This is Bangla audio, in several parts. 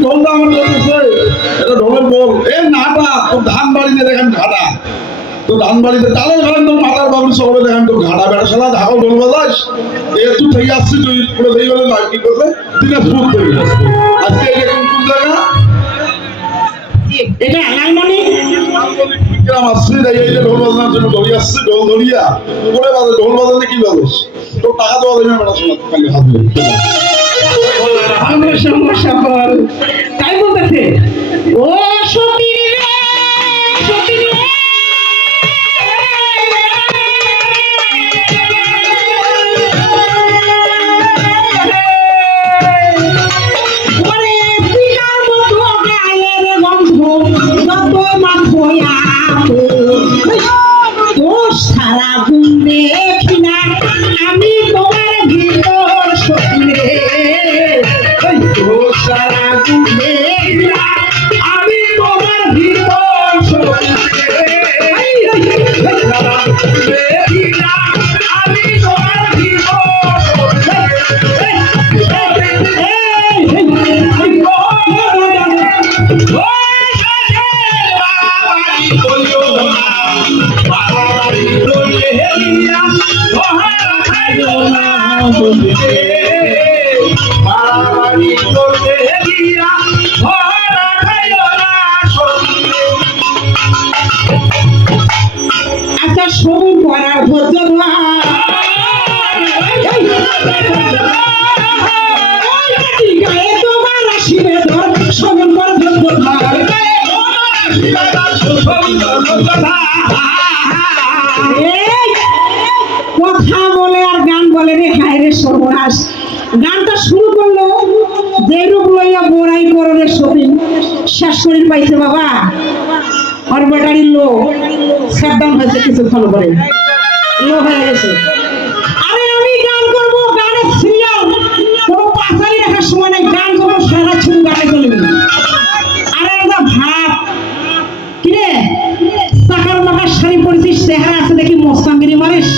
ঢোলটা আমার বলতেছে এটা ঢোলের বল এ নাটা তো ধান বাড়িতে দেখেন ঘাটা তো ধান বাড়িতে তাহলে ধরেন তোর মাথার বাবুর শহরে দেখেন তোর ঘাটা বেড়া শালা ঢাকাও ঢোল বাজাস একটু থেকে আসছি তুই পুরো থেকে গেলে নয় কি করছে দিনাজপুর থেকে আজকে এটা কোন জায়গা এটা লালমনি গ্রাম আসছি এই যে ঢোল বাজানোর জন্য দড়ি আসছে ঢোল ধরিয়া করে বাজে ঢোল বাজালে কি বাজাস তোর টাকা দেওয়া দেবে বেড়া শালা খালি হাত দিয়ে আমরা সমস্যা বল তাই বলতেছে ও সতী রে সতী রে ওরে পিকার মতো গায়ের গন্ধ যত মাথয়া দোষ সারা গুণ দেখি না আমি তোমার ভিতর সতী রে সারা গুণ দেখি না আমি তোমার ভিতর সতী রে সারা গুণ দেখি না আমি তোমার ভিতর আচ্ছা সবুজ করার ধৈর্য তোমার আসিবে ধর সবুজ করার ধৈর্য কথা বলে আর গান বলে রে হায় রে সর্বনাশ গানটা শুরু করলো যে রূপ লইয়া বোরাই করো রে সতী শেষ শরীর পাইছে বাবা আর ব্যাটারির লো সাবধান হয়েছে কিছুক্ষণ করে লো হয়ে গেছে আরে আমি গান করব গানের সিরিয়াল কোনো পাশাই রাখার সময় নাই গান করবো সারা ছুটি গানে চলবে আরে একটা ভাব কিরে টাকার মাকার শাড়ি পরেছিস চেহারা আছে দেখি মোস্তাঙ্গিরি মারিস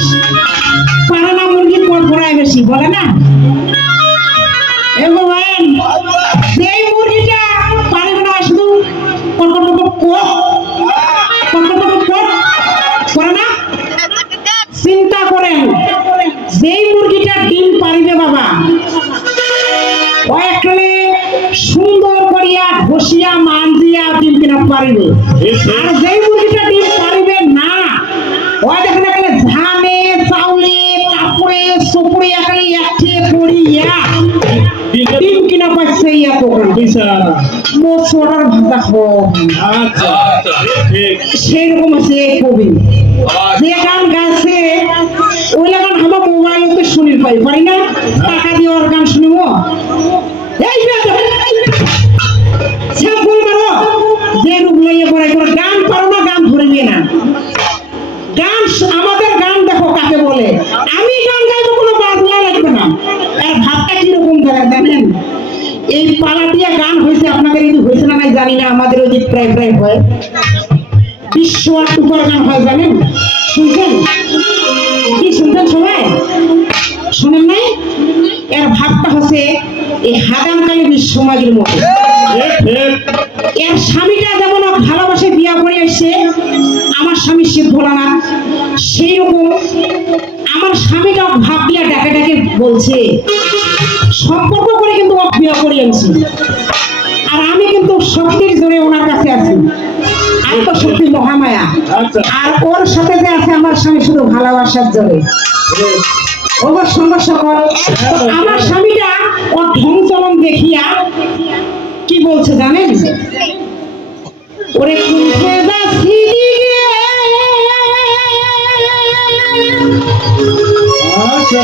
পারানা মুরগি পট পড়ায় বেশি বলে না এগো ভাই সেই মুরগিটা পারবে না শুধু চিন্তা করেন যেই মুরগিটা ডিম পারিবে বাবা কয়েকলে সুন্দর করিয়া ঘষিয়া মানজিয়া ডিম কিনা পারিবে আর যেই মুরগিটা ডিম পারিবে না ওই দেখেন এখানে ঝামে চাউলে কাপড়ে সুপুরে একালে একঠে পড়িয়া ডিম কিনা পাচ্ছে ইয়া তখন মোচড়ার ভাজা খাওয়া সেরকম আছে কবি যে গান গাছে ওই গান আমার মোবাইলতে শুনি পারি না টাকা দিয়ে ওর গান শুনিব এই যে রূপ লইয়া পড়াই করে গান পারো না গান ধরে নিয়ে না গান আমাদের গান দেখো কাকে বলে আমি গান গাইবো কোনো বাজনা লাগবে না আর ভাবটা কিরকম জানেন এই পালাটিয়া গান হয়েছে আপনাদের যদি হয়েছে না নাই জানি না আমাদের ওই যে প্রায় প্রায় হয় বিশ্ব আর টুকার গান হয় জানেন শুনছেন কি শুনছেন সবাই শুনেন নাই এর ভাবটা হচ্ছে এই হাদামকালী সমাজের মতো এর স্বামীটা যেমন ভালোবাসে বিয়া করে আসছে আমার স্বামী সে ভোলানা সেই রকম আমার স্বামীটা ভাব দিয়া ডাকে ডাকে বলছে সম্পর্ক করে কিন্তু বিয়া করে আনছি আর আমি কিন্তু শক্তির জোরে ওনার কাছে আছি আমি তো শক্তি মহামায়া আর ওর সাথে যে আছে আমার স্বামী শুধু ভালোবাসার জোরে ওর সঙ্গে সকল আমার স্বামীটা ওর ঢং চলন দেখিয়া কি বলছে জানেন ওরে কুঁথে যাচ্ছি আচ্ছা